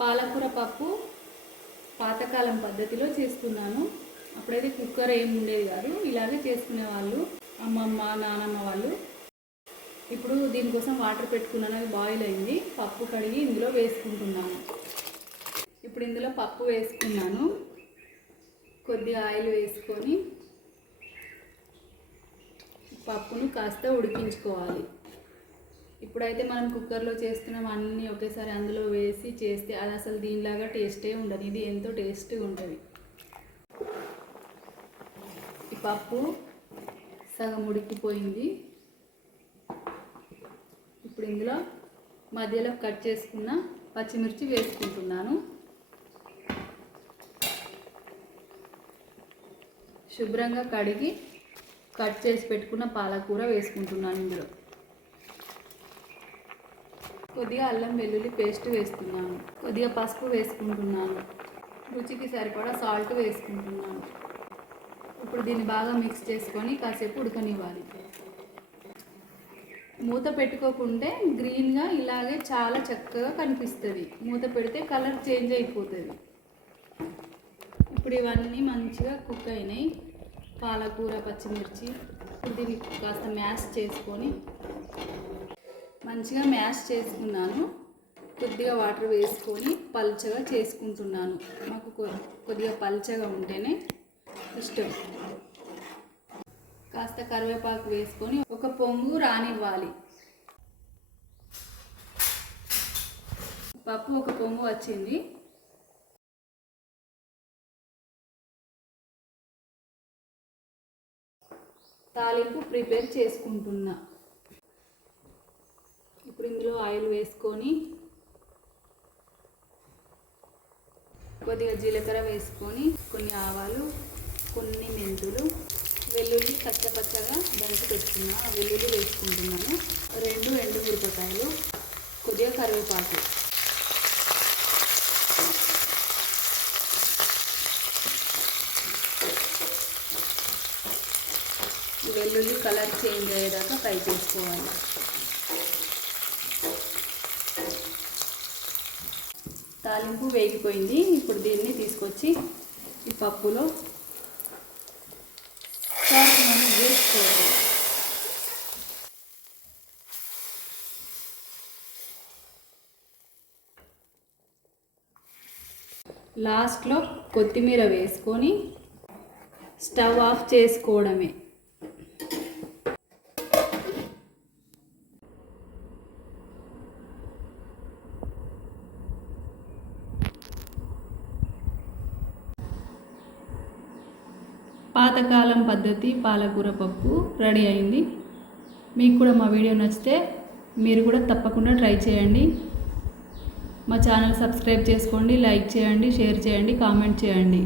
పాలకూర పప్పు పాతకాలం పద్ధతిలో చేస్తున్నాను. అప్పుడైతే కుక్కర్ ఏమి ఉండేది కాదు, ఇలాగే చేసుకునేవాళ్ళు అమ్మమ్మ నానమ్మ వాళ్ళు. ఇప్పుడు దీనికోసం వాటర్ పెట్టుకున్నాను, అది బాయిల్ అయింది. పప్పు కడిగి ఇందులో వేసుకుంటున్నాను. ఇప్పుడు ఇందులో పప్పు వేసుకున్నాను. కొద్దిగా ఆయిల్ వేసుకొని పప్పును కాస్త ఉడికించుకోవాలి. ఇప్పుడైతే మనం కుక్కర్లో చేస్తున్నాం, అన్నీ ఒకేసారి అందులో వేసి చేస్తే అది అసలు దీనిలాగా టేస్టే ఉండదు. ఇది ఎంతో టేస్ట్గా ఉంటుంది. ఈ పప్పు సగం ఉడికిపోయింది. ఇప్పుడు ఇందులో మధ్యలో కట్ చేసుకున్న పచ్చిమిర్చి వేసుకుంటున్నాను. శుభ్రంగా కడిగి కట్ చేసి పెట్టుకున్న పాలకూర వేసుకుంటున్నాను. ఇందులో కొద్దిగా అల్లం వెల్లుల్లి పేస్ట్ వేస్తున్నాను. కొద్దిగా పసుపు వేసుకుంటున్నాను. రుచికి సరిపడా సాల్ట్ వేసుకుంటున్నాను. ఇప్పుడు దీన్ని బాగా మిక్స్ చేసుకొని కాసేపు ఉడకనివ్వాలి. మూత పెట్టుకోకుంటే గ్రీన్గా ఇలాగే చాలా చక్కగా కనిపిస్తుంది. మూత పెడితే కలర్ చేంజ్ అయిపోతుంది. ఇప్పుడు ఇవన్నీ మంచిగా కుక్ అయినాయి. పాలకూర పచ్చిమిర్చి. ఇప్పుడు దీన్ని కాస్త మ్యాష్ చేసుకొని మంచిగా మ్యాష్ చేసుకున్నాను. కొద్దిగా వాటర్ వేసుకొని పల్చగా చేసుకుంటున్నాను. మాకు కొద్దిగా పల్చగా ఉంటేనే ఇష్టం. కాస్త కరివేపాకు వేసుకొని ఒక పొంగు రానివ్వాలి. పప్పు ఒక పొంగు వచ్చింది. తాలింపు ప్రిపేర్ చేసుకుంటున్నా. ఇప్పుడు ఇందులో ఆయిల్ వేసుకొని కొద్దిగా జీలకర్ర వేసుకొని కొన్ని ఆవాలు, కొన్ని మెంతులు, వెల్లుల్లి పచ్చగా దంచి పెట్టుకున్న వెల్లుల్లి వేసుకుంటున్నాను. 2 ఎండుమిరపకాయలు, కొద్దిగా కరివేపాకు. వెల్లుల్లి కలర్ చేంజ్ అయ్యేదాకా ఫ్రై చేసుకోవాలి. తాలింపు వేగిపోయింది. ఇప్పుడు దీన్ని తీసుకొచ్చి ఈ పప్పులో వేసుకోవాలి. లాస్ట్లో కొత్తిమీర వేసుకొని స్టవ్ ఆఫ్ చేసుకోవడమే. పాతకాలం పద్ధతి పాలకూర పప్పు రెడీ అయింది. మీకు కూడా మా వీడియో నచ్చితే మీరు కూడా తప్పకుండా ట్రై చేయండి. మా ఛానల్ సబ్స్క్రైబ్ చేసుకోండి, లైక్ చేయండి, షేర్ చేయండి, కామెంట్ చేయండి.